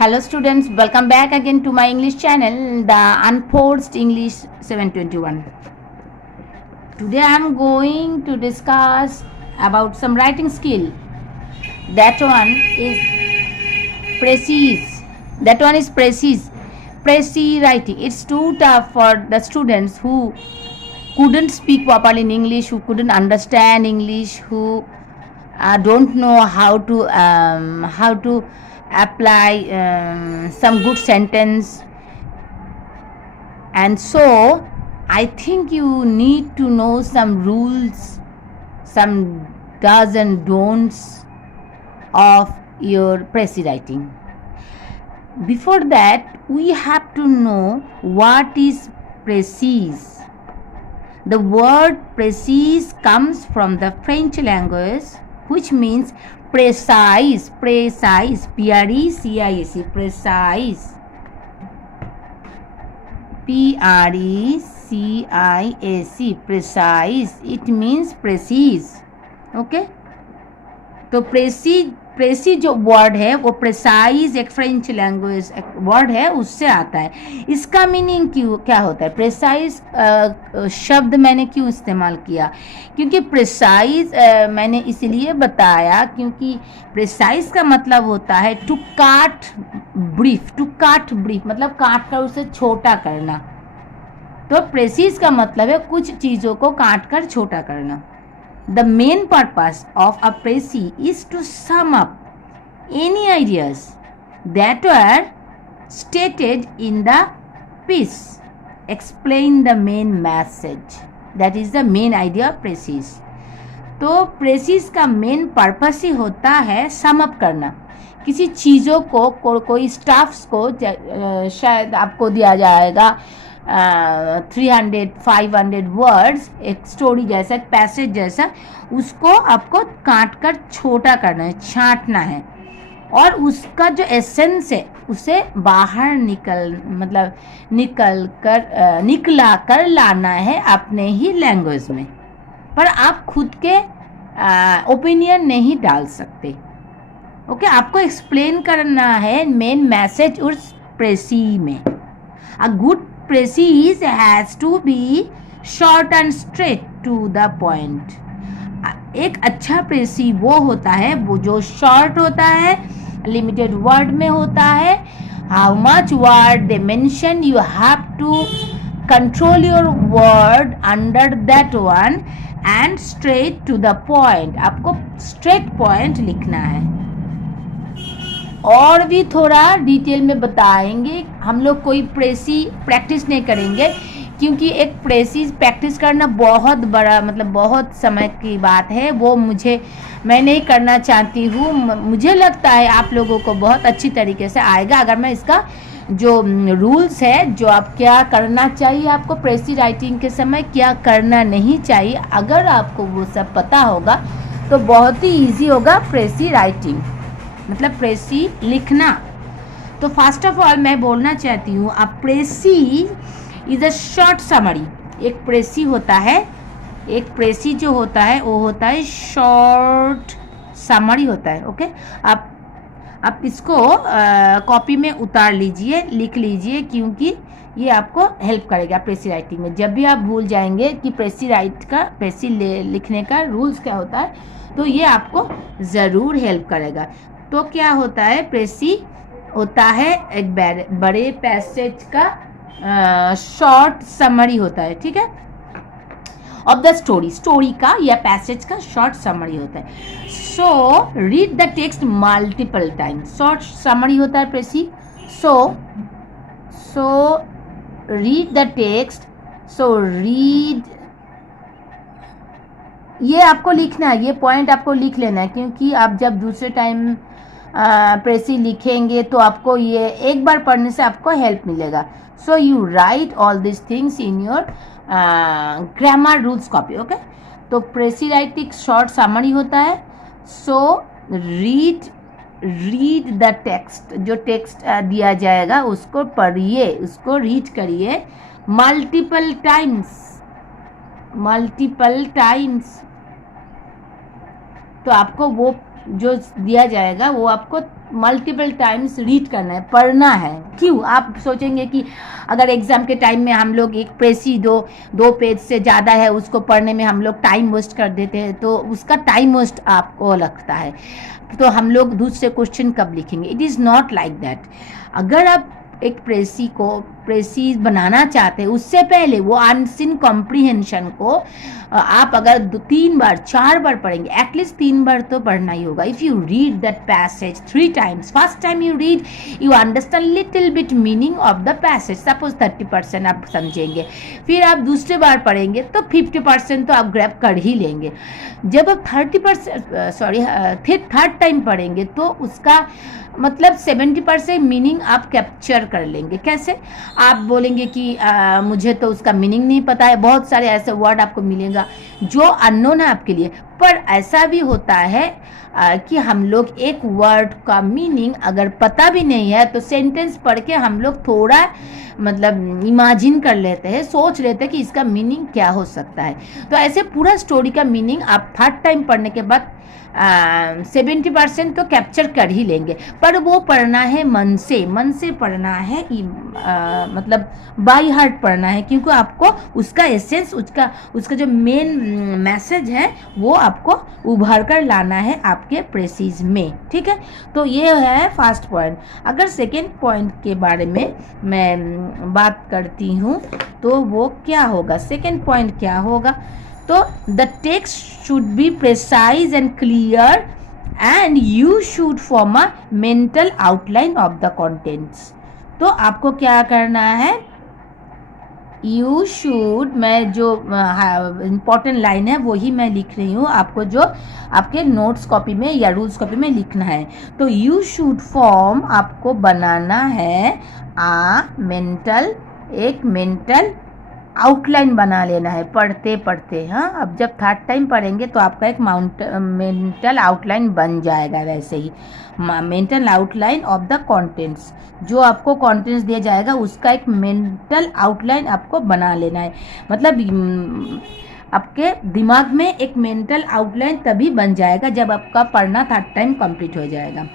Hello students, welcome back again to my English channel, the Unforced English 721. Today I am going to discuss about some writing skill. That one is precise. Precise writing. It's too tough for the students who couldn't speak properly in English, who couldn't understand English, who don't know how to apply some good sentence. And so I think you need to know some rules, some does and don'ts of your précis writing. Before that, we have to know what is précis. The word précis comes from the French language, which means precise, P-R-E-C-I-S-E, precise, P-R-E-C-I-S-E, precise, it means precise. Okay, तो प्रेसी जो word है वो precise एक French language word है, उससे आता है. इसका मीनिंग क्या होता है? प्रेसाइज शब्द मैंने क्यों इस्तेमाल किया? क्योंकि प्रेसाइज मैंने इसलिए बताया क्योंकि प्रेसाइज का मतलब होता है टू काट ब्रीफ मतलब काट कर उसे छोटा करना. तो प्रेसिज का मतलब है कुछ चीज़ों को काट कर छोटा करना. The main purpose of a précis is to sum up any ideas that were stated in the piece, explain the main message. That is the main idea of précis. तो précis का main purpose ही होता है sum up करना. किसी चीज़ों को कोई staffs को शायद आपको दिया जाएगा 300-500 वर्ड्स, एक स्टोरी जैसा, एक पैसेज जैसा, उसको आपको काट कर छोटा करना है, छांटना है, और उसका जो एसेंस है उसे बाहर निकला कर लाना है अपने ही लैंग्वेज में. पर आप खुद के ओपिनियन नहीं डाल सकते. ओके, आपको एक्सप्लेन करना है मेन मैसेज उस प्रेसी में. A good précis has to be short and straight to the point. एक अच्छा प्रेसी वो होता है वो जो शॉर्ट होता है, लिमिटेड वर्ड में होता है. How much word they mention, you have to control your word under that one and straight to the point. आपको स्ट्रेट पॉइंट लिखना है. और भी थोड़ा डिटेल में बताएंगे. हम लोग कोई प्रेसी प्रैक्टिस नहीं करेंगे क्योंकि एक प्रेसी प्रैक्टिस करना बहुत बड़ा बहुत समय की बात है. वो मैं नहीं करना चाहती हूँ. मुझे लगता है आप लोगों को बहुत अच्छी तरीके से आएगा अगर मैं इसका जो रूल्स है, जो आप क्या करना चाहिए आपको प्रेसी राइटिंग के समय, क्या करना नहीं चाहिए, अगर आपको वो सब पता होगा तो बहुत ही ईजी होगा प्रेसी राइटिंग, मतलब प्रेसी लिखना. तो फर्स्ट ऑफ ऑल मैं बोलना चाहती हूँ अ प्रेसी इज अ शॉर्ट समरी. एक प्रेसी होता है, एक प्रेसी जो होता है वो होता है शॉर्ट समरी होता है. ओके, आप इसको कॉपी में उतार लीजिए, लिख लीजिए, क्योंकि ये आपको हेल्प करेगा प्रेसी राइटिंग में. जब भी आप भूल जाएंगे कि प्रेसी लिखने का रूल्स क्या होता है, तो ये आपको ज़रूर हेल्प करेगा. तो क्या होता है? प्रेसी होता है एक बड़े पैसेज का शॉर्ट समरी होता है. ठीक है, ऑफ द स्टोरी का या पैसेज का शॉर्ट समरी होता है. So read the text multiple time. Short summary होता है precis. So read the text. Read, ये आपको लिखना है, ये पॉइंट आपको लिख लेना है, क्योंकि आप जब दूसरे टाइम प्रेसी लिखेंगे तो आपको ये एक बार पढ़ने से आपको हेल्प मिलेगा. So you right all this things in your grammar rules copy. Okay, तो प्रेसी राइटिंग शॉर्ट समरी होता है. So read the text. जो टेक्स्ट दिया जाएगा उसको पढ़िए, उसको रीड करिए मल्टीपल टाइम्स. तो आपको वो जो दिया जाएगा वो आपको मल्टीपल टाइम्स रीड करना है, पढ़ना है। क्यों? आप सोचेंगे कि अगर एग्ज़ाम के टाइम में हम लोग एक प्रेसी दो पेज से ज़्यादा है उसको पढ़ने में हम लोग टाइम वेस्ट कर देते हैं, तो उसका टाइम वेस्ट आपको लगता है, तो हम लोग दूसरे क्वेश्चन कब लिखेंगे? It is not like that. अगर आप एक प्रेसी बनाना चाहते हैं, उससे पहले वो अनसीन कॉम्प्रीहेंशन को आप अगर 3 बार 4 बार पढ़ेंगे, एटलीस्ट 3 बार तो पढ़ना ही होगा। If you read that passage 3 times, first time you read, you understand little bit meaning of the passage, suppose 30% आप समझेंगे, फिर आप दूसरे बार पढ़ेंगे तो 50% तो आप ग्रैब कर ही लेंगे। जब आप 30% फिर थर्ड टाइम पढ़ेंगे तो उसका मतलब 70% मीनिंग आप कैप्चर कर लेंगे। कैसे? आप बोलेंगे कि मुझे तो उसका मीनिंग नहीं पता है, बहुत सारे ऐसे वर्ड आपको मिलेगा जो अननोन है आपके लिए। पर ऐसा भी होता है कि हम लोग एक वर्ड का मीनिंग अगर पता भी नहीं है तो सेंटेंस पढ़ के हम लोग थोड़ा मतलब इमेजिन कर लेते हैं, सोच लेते हैं कि इसका मीनिंग क्या हो सकता है। तो ऐसे पूरा स्टोरी का मीनिंग आप थर्ड टाइम पढ़ने के बाद 70% तो कैप्चर कर ही लेंगे। पर वो पढ़ना है मन से पढ़ना है, मतलब बाय हार्ट पढ़ना है, क्योंकि आपको उसका एसेंस, उसका जो मेन मैसेज है वो आपको उभर कर लाना है आपके प्रेसिज में। ठीक है, तो ये है फर्स्ट पॉइंट। अगर सेकेंड पॉइंट के बारे में मैं बात करती हूँ तो वो क्या होगा, सेकेंड पॉइंट क्या होगा, तो the text should be precise and clear and you should form a mental outline of the contents. तो आपको क्या करना है, यू शुड, मैं जो इम्पॉर्टेंट लाइन है वही मैं लिख रही हूँ आपको, जो आपके नोट्स कॉपी में या रूल्स कॉपी में लिखना है। तो यू शुड फॉर्म, आपको बनाना है एक मेंटल आउटलाइन बना लेना है पढ़ते पढ़ते। हाँ, अब जब थर्ड टाइम पढ़ेंगे तो आपका एक मेंटल आउटलाइन बन जाएगा। वैसे ही mental outline of the contents, जो आपको कंटेंट्स दिया जाएगा उसका एक मेंटल आउटलाइन आपको बना लेना है। मतलब आपके दिमाग में एक मेंटल आउटलाइन तभी बन जाएगा जब आपका पढ़ना थर्ड टाइम कंप्लीट हो जाएगा।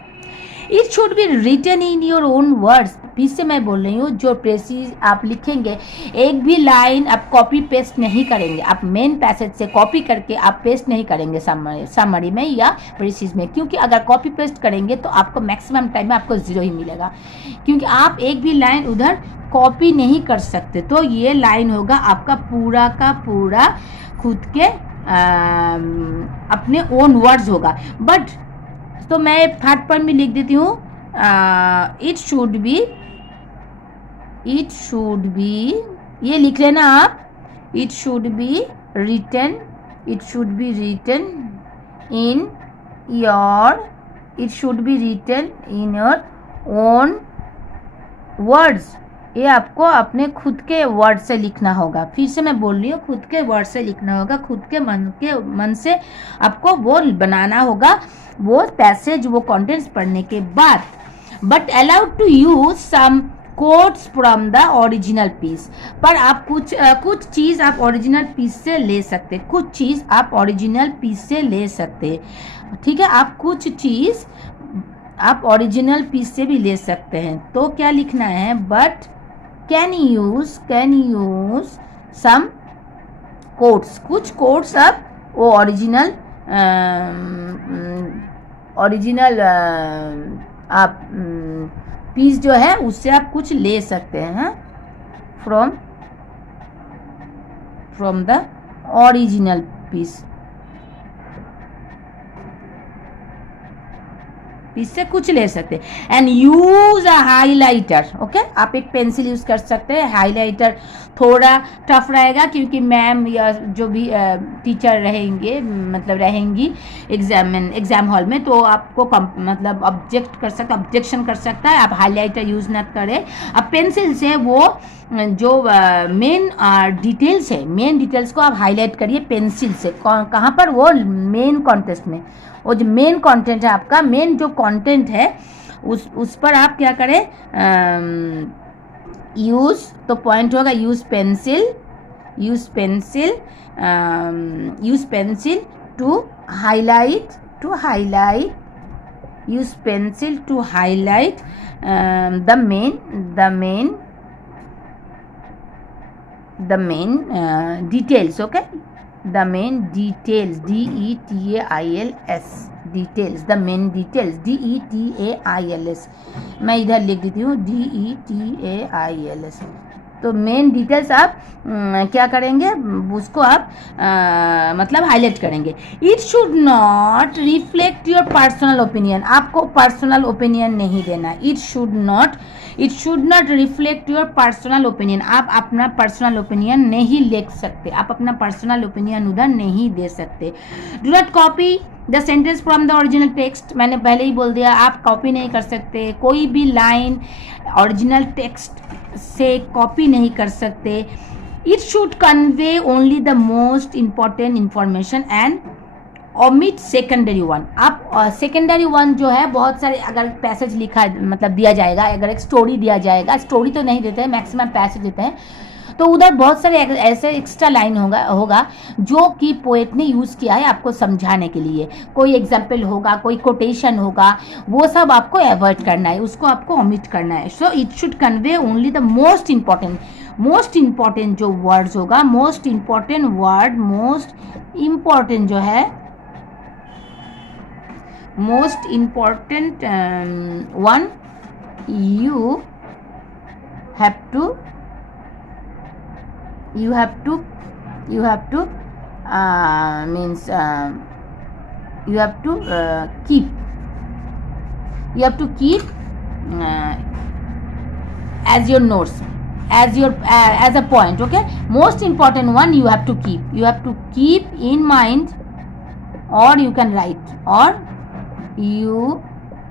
It should be written in your own words. फिर से मैं बोल रही हूँ, जो प्रेसिज आप लिखेंगे, एक भी लाइन आप कॉपी पेस्ट नहीं करेंगे। आप मेन पैसेज से कॉपी करके आप पेस्ट नहीं करेंगे समरी में या प्रेसिज में, क्योंकि अगर कॉपी पेस्ट करेंगे तो आपको मैक्सिमम टाइम में आपको 0 ही मिलेगा, क्योंकि आप एक भी लाइन उधर कॉपी नहीं कर सकते। तो ये लाइन होगा आपका पूरा का पूरा खुद के अपने ओन वर्ड्स होगा। बट तो मैं थर्ड पॉइंट में लिख देती हूँ, इट शुड बी, ये लिख लेना आप, it should be written in your own words. ये आपको अपने खुद के वर्ड से लिखना होगा। फिर से मैं बोल रही हूँ, खुद के वर्ड से लिखना होगा, खुद के मन से आपको वो बनाना होगा, वो पैसेज, वो कंटेंट्स पढ़ने के बाद। But allowed to use some quotes from the original piece. पर आप कुछ चीज़ आप ओरिजिनल पीस से ले सकते, ठीक है, आप कुछ चीज़ आप ओरिजिनल पीस से भी ले सकते हैं। तो क्या लिखना है, but can use some quotes, कुछ कोट्स आप वो ओरिजिनल आप पीस जो है उससे आप कुछ ले सकते हैं, फ्रॉम द ओरिजिनल पीस से कुछ ले सकते हैं। And use a highlighter. Okay, आप एक पेंसिल यूज कर सकते हैं। हाईलाइटर थोड़ा टफ रहेगा, क्योंकि मैम या जो भी टीचर रहेंगी एग्जाम हॉल में, तो आपको मतलब ऑब्जेक्शन कर सकता है। आप हाईलाइटर यूज ना करें, आप पेंसिल से वो जो मेन डिटेल्स को आप हाईलाइट करिए पेंसिल से। कहाँ पर, वो मेन कॉन्टेस्ट में, वो जो मेन कंटेंट है आपका, मेन जो कंटेंट है उस पर आप क्या करें, यूज, तो पॉइंट होगा use pencil to highlight use pencil to highlight the main details. Okay, the main details, details, details, the main details, details. मैं इधर लिख देती हूँ details. तो मेन डिटेल्स आप क्या करेंगे, उसको आप मतलब हाईलाइट करेंगे. It should not reflect your personal opinion. आपको पर्सनल ओपिनियन नहीं देना. It should not reflect your personal opinion. आप अपना पर्सनल ओपिनियन नहीं लिख सकते. आप अपना पर्सनल ओपिनियन उधर नहीं दे सकते. Do not copy the sentence from the original text. मैंने पहले ही बोल दिया, आप कॉपी नहीं कर सकते. कोई भी लाइन ओरिजिनल टेक्स्ट से कॉपी नहीं कर सकते. It should convey only the most important information and omit secondary one. आप सेकेंडरी वन जो है, बहुत सारे अगर पैसेज लिखा मतलब दिया जाएगा, अगर एक स्टोरी दिया जाएगा, स्टोरी तो नहीं देते हैं, मैक्सिमम पैसेज देते हैं, तो उधर बहुत सारे ऐसे एक्स्ट्रा लाइन होगा जो कि पोएट ने यूज़ किया है आपको समझाने के लिए. कोई एग्जाम्पल होगा, कोई कोटेशन होगा, वो सब आपको अवॉइड करना है, उसको आपको ओमिट करना है. So it should convey only the most important जो वर्ड्स होगा, most important word, most important जो है, most important one you have to keep as your notes, as a point. Okay, most important one you have to keep in mind, or you can write, or you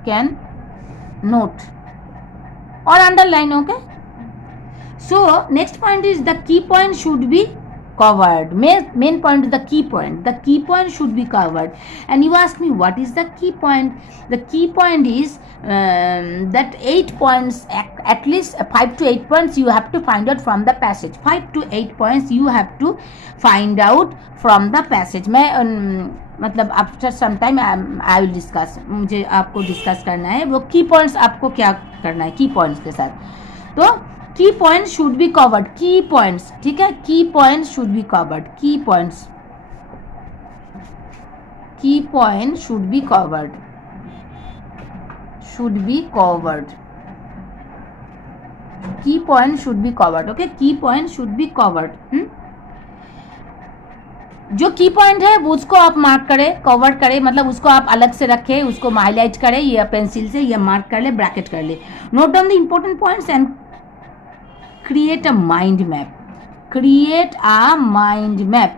can note or underline. Okay, so next point is the key point should be covered. Main point is the key point should be covered. And you ask me what is the key point. The key point is that 8 points, at least 5 to 8 points you have to find out from the passage. 5 to 8 points you have to find out from the passage. मैं मतलब after some time I will discuss, मुझे आपको discuss करना है वो की points. आपको क्या करना है की पॉइंट्स के साथ, तो की पॉइंट्स शुड बी कवर्ड. की पॉइंट्स, ठीक है, की पॉइंट्स शुड बी कवर्ड. की पॉइंट शुड बी कवर्ड. की point should be covered. Okay, की पॉइंट शुड बी कवर्ड. जो की पॉइंट है वो उसको आप मार्क करें, कवर करें, मतलब उसको आप अलग से रखें, उसको हाईलाइट करें या पेंसिल से, या मार्क कर ले, ब्रैकेट कर ले. Note down the important points and create a mind map.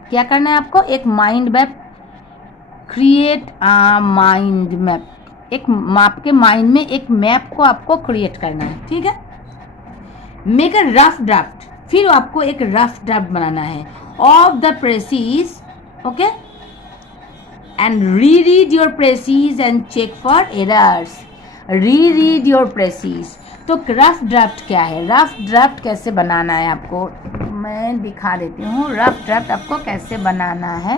क्या करना है आपको, एक mind map. Create a mind map. आपके माइंड में एक मैप को आपको क्रिएट करना है, ठीक है. Make a rough draft. फिर आपको एक रफ ड्राफ्ट बनाना है of the precis. Okay, and reread your precis and check for errors. Reread your precis. तो रफ ड्राफ्ट क्या है, रफ ड्राफ्ट कैसे बनाना है आपको मैं दिखा देती हूँ. रफ ड्राफ्ट आपको कैसे बनाना है,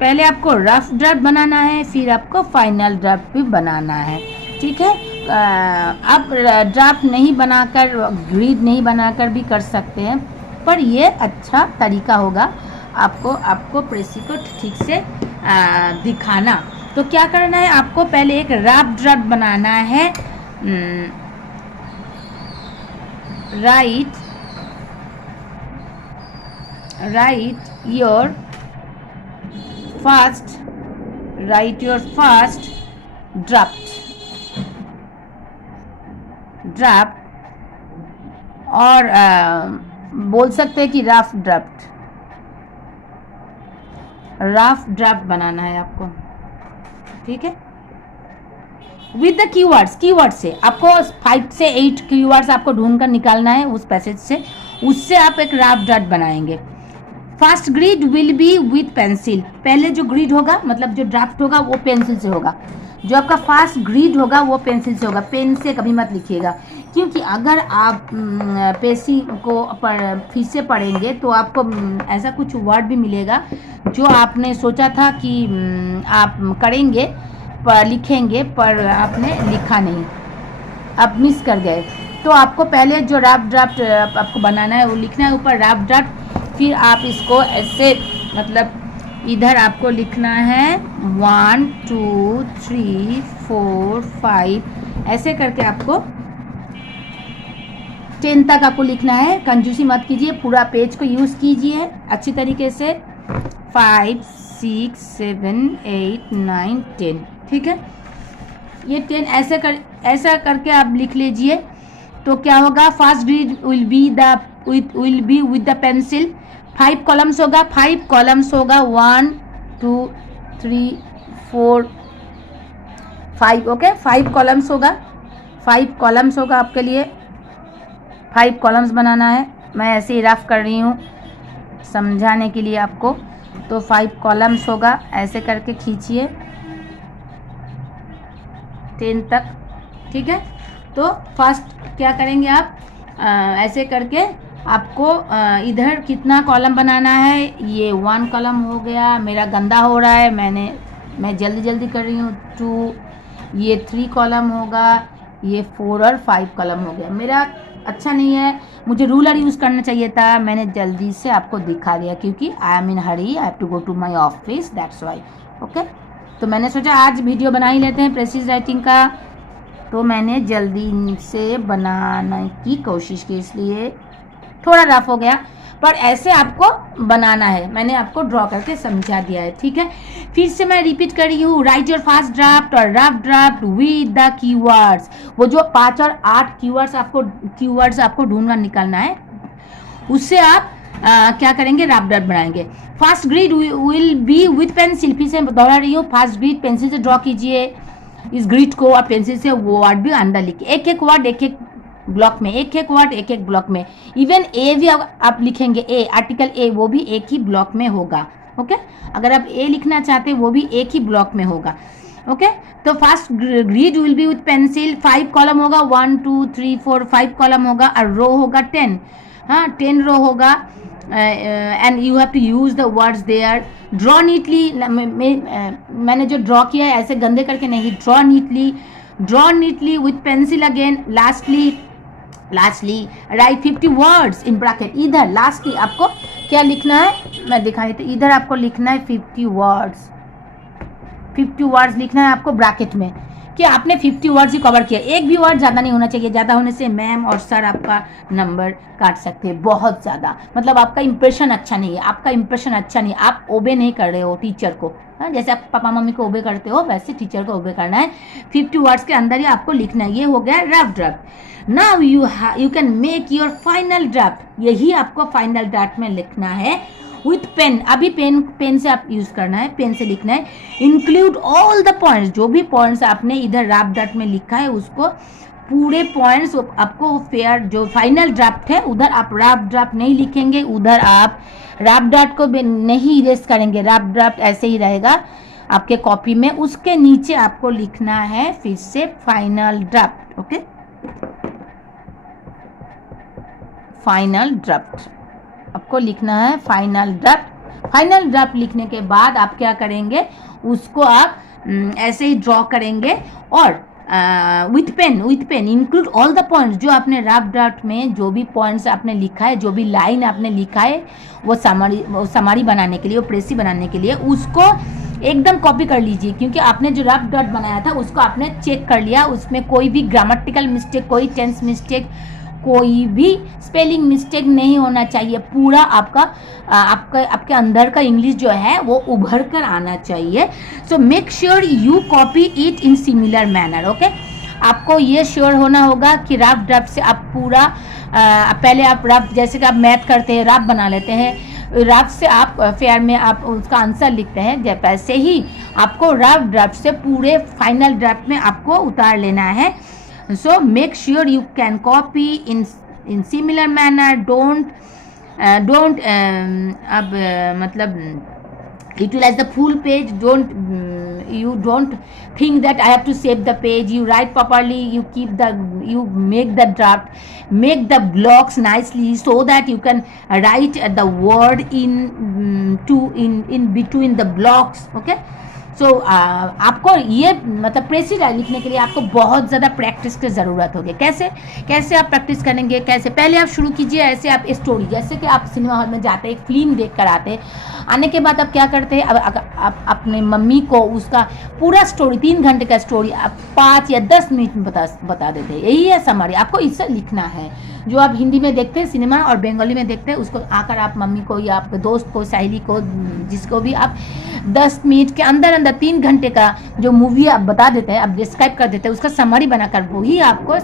पहले आपको रफ ड्राफ्ट बनाना है, फिर आपको फाइनल ड्राफ्ट भी बनाना है, ठीक है. आप ड्राफ्ट नहीं बनाकर, ग्रिड नहीं बनाकर भी कर सकते हैं, पर ये अच्छा तरीका होगा आपको प्रेसी को ठीक से दिखाना. तो क्या करना है आपको, पहले एक रफ ड्राफ्ट बनाना है. राइट योर फर्स्ट ड्राफ्ट, और बोल सकते हैं कि रफ ड्राफ्ट बनाना है आपको, ठीक है. विद द कीवर्ड्स से आपको 5 से 8 कीवर्ड्स आपको ढूंढ कर निकालना है उस पैसेज से, उससे आप एक रफ ड्राफ्ट बनाएंगे. First grid will be with pencil. पहले जो ग्रिड होगा, मतलब जो ड्राफ्ट होगा वो पेंसिल से होगा. जो आपका फर्स्ट ग्रिड होगा वो पेंसिल से होगा. पेन से कभी मत लिखिएगा, क्योंकि अगर आप पेशी को फिर से पढ़ेंगे तो आपको ऐसा कुछ वर्ड भी मिलेगा जो आपने सोचा था कि आप करेंगे पर लिखेंगे, पर आपने लिखा नहीं, आप मिस कर गए। तो आपको पहले जो रफ ड्राफ्ट आपको बनाना है वो लिखना है ऊपर रफ ड्राफ्ट, फिर आप इसको ऐसे मतलब इधर आपको लिखना है 1 2 3 4 5 ऐसे करके आपको 10 तक आपको लिखना है। कंजूसी मत कीजिए, पूरा पेज को यूज़ कीजिए अच्छी तरीके से। 5 6 7 8 9 10, ठीक है। ये 10 ऐसा करके आप लिख लीजिए। तो क्या होगा, first grid will be with the pencil. 5 columns होगा, 5 कॉलम्स होगा 1 2 3 4 5, ओके। 5 कॉलम्स होगा, 5 कॉलम्स होगा आपके लिए। 5 कॉलम्स बनाना है, मैं ऐसे ही रफ कर रही हूँ समझाने के लिए आपको। तो 5 कॉलम्स होगा, ऐसे करके खींचिए 10 तक, ठीक है। तो फर्स्ट क्या करेंगे आप, ऐसे करके आपको इधर कितना कॉलम बनाना है। ये 1 कॉलम हो गया, मेरा गंदा हो रहा है, मैं जल्दी कर रही हूँ। 2, ये 3 कॉलम होगा, ये 4 और 5 कॉलम हो गया। मेरा अच्छा नहीं है, मुझे रूलर यूज़ करना चाहिए था, मैंने जल्दी से आपको दिखा दिया क्योंकि I am in hurry, I have to go to my office, that's why, okay. तो मैंने सोचा आज वीडियो बना ही लेते हैं प्रेसिज राइटिंग का, तो मैंने जल्दी से बनाने की कोशिश की, इसलिए थोड़ा रफ हो गया, पर ऐसे आपको बनाना है, मैंने आपको ड्रॉ करके समझा दिया है, ठीक है। फिर से मैं रिपीट कर रही हूँ, राइट योर फर्स्ट ड्राफ्ट और rough draft with the keywords. वो जो 5 और 8 कीवर्ड्स आपको ढूंढना निकालना है, उससे आप क्या करेंगे, रफ ड्राफ्ट बनाएंगे। First grid will be with pencil, फिर से दोहरा रही हूँ, फर्स्ट ग्रिड पेंसिल से ड्रॉ कीजिए इस ग्रिड को, और पेंसिल से वो वर्ड भी अंदर लिखिए, एक वर्ड एक ब्लॉक में, एक वर्ड एक ब्लॉक में। इवन ए भी आप लिखेंगे, ए आर्टिकल ए, वो भी एक ही ब्लॉक में होगा, ओके। अगर आप ए लिखना चाहते हैं वो भी एक ही ब्लॉक में होगा, ओके। तो first grid will be with pencil, 5 column होगा, 1 2 3 4 5 कॉलम होगा, और रो होगा 10, हाँ 10 रो होगा। And you have to use the words there. Draw neatly, मैंने जो ड्रॉ किया है ऐसे गंदे करके नहीं, draw neatly with pencil again. Lastly write 50 words in bracket. इधर लास्टली आपको क्या लिखना है, मैं दिखाई, तो इधर आपको लिखना है 50 वर्ड्स लिखना है आपको ब्रैकेट में, कि आपने 50 वर्ड्स ही कवर किया। एक भी वर्ड ज़्यादा नहीं होना चाहिए, ज़्यादा होने से मैम और सर आपका नंबर काट सकते हैं, बहुत ज़्यादा, मतलब आपका इंप्रेशन अच्छा नहीं है, आप ओबे नहीं कर रहे हो टीचर को, हाँ, जैसे आप पापा मम्मी को ओबे करते हो वैसे टीचर को ओबे करना है। 50 वर्ड्स के अंदर ही आपको लिखना है। ये हो गया rough draft. Now you can make your final draft, यही आपको फाइनल ड्राफ्ट में लिखना है विथ पेन। अभी पेन से आप यूज करना है, पेन से लिखना है। इंक्लूड ऑल द पॉइंट्स, जो भी पॉइंट्स आपने इधर रफ ड्राफ्ट में लिखा है उसको पूरे पॉइंट्स आपको फेयर, जो फाइनल ड्राफ्ट है उधर आप रफ ड्राफ्ट नहीं लिखेंगे, उधर आप रफ ड्राफ्ट को भी नहीं इरेज करेंगे, रफ ड्राफ्ट ऐसे ही रहेगा आपके कॉपी में। उसके नीचे आपको लिखना है फिर से final draft, okay. Final draft आपको लिखना है, फाइनल ड्राफ्ट लिखने के बाद आप क्या करेंगे, उसको आप ऐसे ही ड्रॉ करेंगे, और with pen include all the points, जो आपने रफ ड्राफ्ट में जो भी पॉइंट्स आपने लिखा है, जो भी लाइन आपने लिखा है, वो समरी बनाने के लिए, वो प्रेसी बनाने के लिए उसको एकदम कॉपी कर लीजिए, क्योंकि आपने जो रफ ड्राफ्ट बनाया था उसको आपने चेक कर लिया, उसमें कोई भी ग्रामेटिकल मिस्टेक, कोई टेंस मिस्टेक, कोई भी स्पेलिंग मिस्टेक नहीं होना चाहिए। पूरा आपके अंदर का इंग्लिश जो है वो उभर कर आना चाहिए। So make sure you copy it in similar manner, okay. आपको ये श्योर होना होगा कि रफ ड्राफ्ट से आप पूरा पहले आप रफ, जैसे कि आप मैथ करते हैं रफ बना लेते हैं, रफ से आप फेयर में आप उसका आंसर लिखते हैं, जब ऐसे ही आपको रफ ड्राफ्ट से पूरे फाइनल ड्राफ्ट में आपको उतार लेना है। So make sure you can copy in similar manner. Don't मतलब utilize the full page. Don't you don't think that I have to save the page. You write properly, you make the draft, make the blocks nicely so that you can write the word in between the blocks. Okay, सो आपको ये मतलब प्रेसी लिखने के लिए आपको बहुत ज़्यादा practice की ज़रूरत होगी। कैसे आप प्रैक्टिस करेंगे? कैसे? पहले आप शुरू कीजिए ऐसे, आप स्टोरी, जैसे कि आप सिनेमा हॉल में जाते हैं, एक फिल्म देख कर आते हैं, आने के बाद आप क्या करते हैं, अब आप अपने मम्मी को उसका पूरा स्टोरी, 3 घंटे का स्टोरी आप 5 या 10 मिनट में बता देते हैं। यही है समरी, आपको इससे लिखना है। जो आप हिंदी में देखते हैं सिनेमा और बंगाली में देखते हैं, उसको आकर आप मम्मी को या आपके दोस्त को, सहेली को, जिसको भी आप 10 मिनट के अंदर 3 घंटे का जो मूवी आप बता देते हैं, आप डिस्क्राइब कर देते हैं, उसका समरी बनाकर वही आपको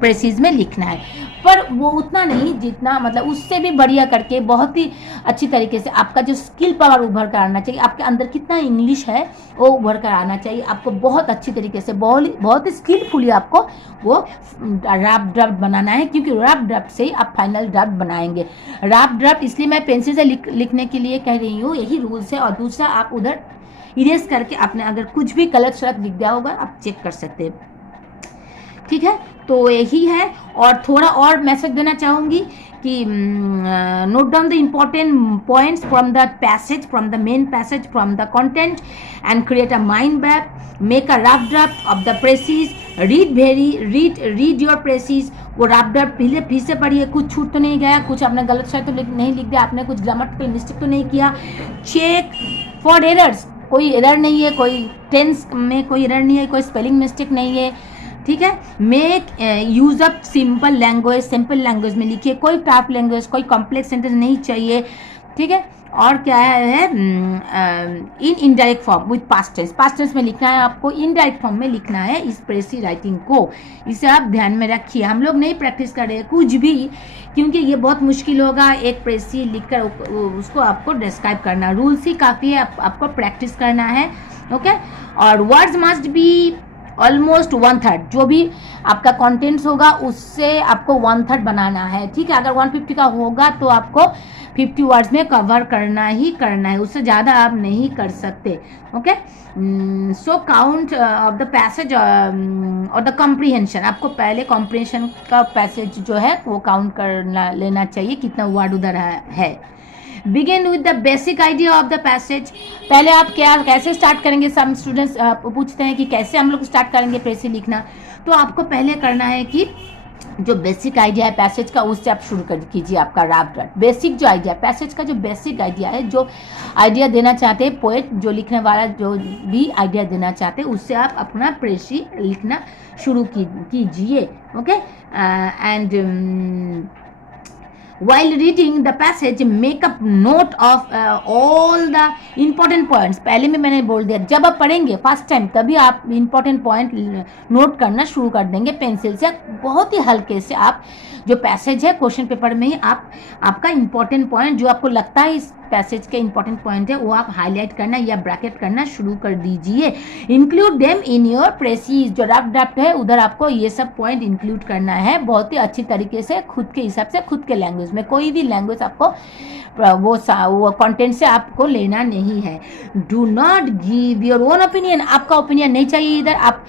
प्रेसीज में लिखना है। पर वो उतना नहीं जितना, मतलब उससे भी बढ़िया करके बहुत ही अच्छी तरीके से आपका जो स्किल पावर उभर कर आना चाहिए, आपके अंदर कितना इंग्लिश है वो उभर कर आना चाहिए। आपको बहुत अच्छी तरीके से, बहुत ही स्किलफुली आपको वो रफ ड्राफ्ट बनाना है, क्योंकि रफ ड्राफ्ट से ही आप फाइनल ड्राफ्ट बनाएंगे। रफ ड्राफ्ट इसलिए मैं पेंसिल से लिखने के लिए कह रही हूँ, यही रूल्स है। और दूसरा, आप उधर इरेज करके आपने अगर कुछ भी गलत शलत लिख दिया होगा आप चेक कर सकते हैं। ठीक है, तो यही है। और थोड़ा और मैसेज देना चाहूँगी कि note down the important points from the passage, from the main passage, from the content, and create a mind map, make a rough draft of the precis, read your precis. वो rough draft फिर से पढ़िए, कुछ छूट तो नहीं गया, कुछ आपने गलत शायद तो नहीं लिख दिया, आपने कुछ ग्रामेटिकल मिस्टेक तो नहीं किया। चेक फॉर एरर्स, कोई एरर नहीं है, कोई टेंस में कोई एरर नहीं है, कोई स्पेलिंग मिस्टेक नहीं है। ठीक है, make use up simple language में लिखिए, कोई टफ लैंग्वेज, कोई कॉम्प्लेक्स सेंटेंस नहीं चाहिए। ठीक है, और क्या है, in indirect form with past tense में लिखना है, आपको इनडायरेक्ट फॉर्म में लिखना है इस प्रेसी राइटिंग को। इसे आप ध्यान में रखिए। हम लोग नहीं प्रैक्टिस कर रहे हैं कुछ भी, क्योंकि ये बहुत मुश्किल होगा एक प्रेसी लिखकर उसको आपको डिस्क्राइब करना। रूल्स ही काफ़ी है, आपको प्रैक्टिस करना है। ओके, और वर्ड्स मस्ट बी ऑलमोस्ट 1/3, जो भी आपका कंटेंट्स होगा उससे आपको 1/3 बनाना है। ठीक है, अगर 150 का होगा तो आपको 50 वर्ड्स में कवर करना ही करना है, उससे ज़्यादा आप नहीं कर सकते। Okay, so count of the passage और द कॉम्प्रीहेंशन, आपको पहले कॉम्प्रीहेंशन का पैसेज जो है वो काउंट करना लेना चाहिए, कितना वर्ड उधर है। Begin with the basic idea of the passage, पहले आप कैसे स्टार्ट करेंगे। सम स्टूडेंट्स पूछते हैं कि कैसे हम लोग स्टार्ट करेंगे प्रेसी लिखना। तो आपको पहले करना है कि जो बेसिक आइडिया है पैसेज का, उससे आप शुरू कर कीजिए आपका रफ ड्राफ्ट। बेसिक जो आइडिया, पैसेज का जो बेसिक आइडिया है, जो आइडिया देना चाहते हैं पोएट, जो लिखने वाला जो भी आइडिया देना चाहते हैं, उससे आप अपना प्रेसी लिखना शुरू कीजिए। Okay, and while reading the passage make up note of all the important points। पहले में मैंने बोल दिया, जब आप पढ़ेंगे फर्स्ट टाइम तभी आप important पॉइंट नोट करना शुरू कर देंगे पेंसिल से। बहुत ही हल्के से आप जो पैसेज है क्वेश्चन पेपर में ही आपका इंपॉर्टेंट पॉइंट जो आपको लगता है इस पैसेज के इंपॉर्टेंट पॉइंट है, वो आप हाईलाइट करना या ब्रैकेट करना शुरू कर दीजिए। इंक्लूड देम इन योर प्रेसीज, जो रफ ड्राफ्ट है उधर आपको ये सब पॉइंट इंक्लूड करना है बहुत ही अच्छी तरीके से, खुद के हिसाब से, खुद के लैंग्वेज में। कोई भी लैंग्वेज आपको वो कंटेंट से आपको लेना नहीं है। Do not give your own opinion, आपका ओपिनियन नहीं चाहिए इधर। आप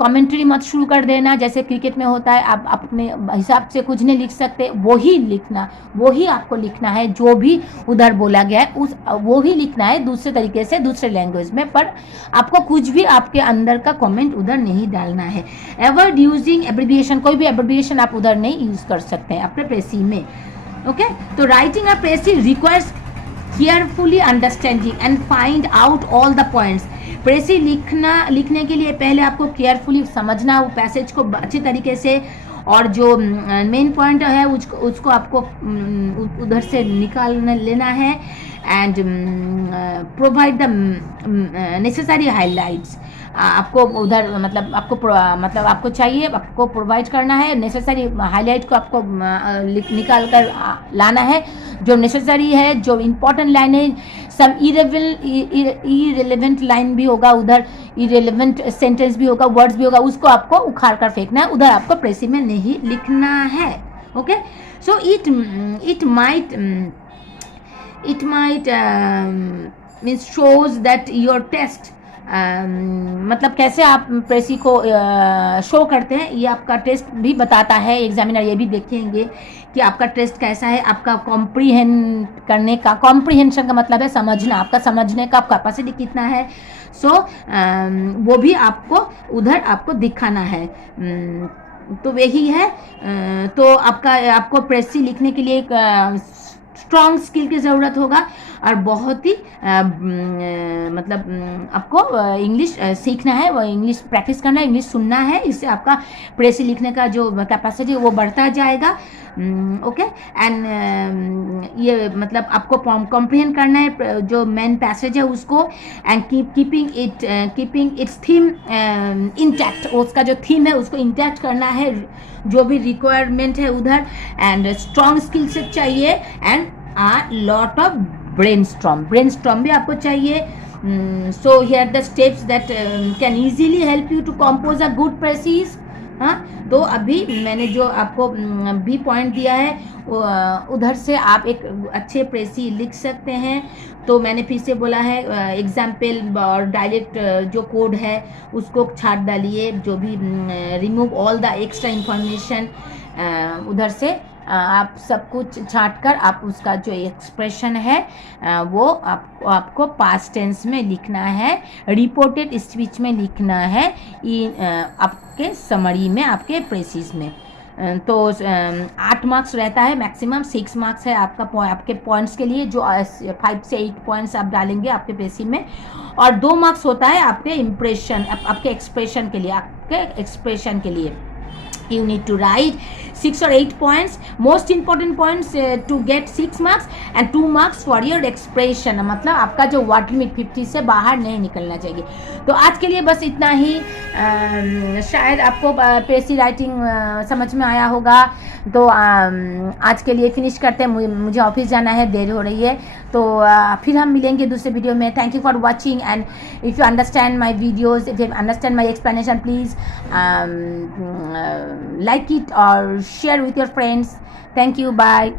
कमेंट्री मत शुरू कर देना, जैसे क्रिकेट में होता है, आप अपने हिसाब से कुछ नहीं लिख सकते, वही लिखना, वही आपको लिखना है जो भी उधर बोला गया है वो ही लिखना है दूसरे तरीके से, दूसरे लैंग्वेज में। पर आपको कुछ भी आपके अंदर का कमेंट उधर नहीं डालना है। अवॉइड यूजिंग एब्रिविएशन, कोई भी एब्रिविएशन आप उधर नहीं यूज कर सकते हैं अपने प्रेसी में। ओके, तो writing a precis requires carefully understanding and find out all the points. Precis लिखने के लिए पहले आपको केयरफुली समझना वो पैसेज को अच्छे तरीके से, और जो मेन पॉइंट है उसको आपको उधर से निकाल लेना है। And provide the necessary highlights, आपको उधर मतलब आपको चाहिए, आपको प्रोवाइड करना है। नेसेसरी हाईलाइट को आपको निकाल कर लाना है, जो नेसेसरी है, जो इम्पोर्टेंट लाइन है। सब इरेलेवेंट लाइन भी होगा उधर, इरेलेवेंट सेंटेंस भी होगा, वर्ड्स भी होगा, उसको आपको उखाड़ कर फेंकना है, उधर आपको प्रेसी में नहीं लिखना है। Okay, so it might means shows that your text मतलब कैसे आप प्रेसी को शो करते हैं, ये आपका टेस्ट भी बताता है। एग्जामिनर ये भी देखेंगे कि आपका टेस्ट कैसा है, आपका कॉम्प्रीहेंड करने का, कॉम्प्रीहेंशन का मतलब है समझना, आपका समझने का कैपेसिटी कितना है। सो वो भी आपको उधर आपको दिखाना है। तो यही है। तो आपको प्रेसी लिखने के लिए एक स्ट्रॉन्ग स्किल की ज़रूरत होगा और बहुत ही मतलब आपको इंग्लिश सीखना है, वो इंग्लिश प्रैक्टिस करना है, इंग्लिश सुनना है। इससे आपका प्रेसी लिखने का जो कैपेसिटी है वो बढ़ता जाएगा। ओके एंड ये मतलब आपको कॉम्प्रिहेंड करना है जो मेन पैसेज है उसको, and keeping it's theme intact, उसका जो थीम है उसको इंटैक्ट करना है, जो भी रिक्वायरमेंट है उधर। एंड स्ट्रॉन्ग स्किल से चाहिए एंड लॉट ऑफ ब्रेनस्टॉर्म भी आपको चाहिए। So here the steps that can easily help you to compose a good precis. हाँ, तो अभी मैंने जो आपको भी पॉइंट दिया है उधर से आप एक अच्छे प्रेसी लिख सकते हैं। तो मैंने फिर से बोला है, एग्जाम्पल और डायरेक्ट जो कोड है उसको छाट डालिए, जो भी remove all the extra information उधर से आप सब कुछ छाट कर आप उसका जो एक्सप्रेशन है वो आपको पास्ट टेंस में लिखना है, रिपोर्टेड स्पीच में लिखना है, आपके समरी में, आपके प्रेसिस में। तो 8 मार्क्स रहता है, मैक्सिमम 6 मार्क्स है आपके पॉइंट्स के लिए, जो 5 से 8 पॉइंट्स आप डालेंगे आपके प्रेसी में, और 2 मार्क्स होता है आपके इम्प्रेशन, आपके एक्सप्रेशन के लिए। You need to write 6 or 8 points, most important points to get 6 marks and 2 marks for your expression। मतलब आपका जो वर्ड लिमिट 50 से बाहर नहीं निकलना चाहिए। तो आज के लिए बस इतना ही। शायद आपको प्रेसी राइटिंग समझ में आया होगा। तो आज के लिए फिनिश करते हैं, मुझे ऑफिस जाना है, देर हो रही है। तो फिर हम मिलेंगे दूसरे वीडियो में। Thank you for watching, and if you understand my videos, if you understand my explanation, please like it or share with your friends. Thank you. Bye.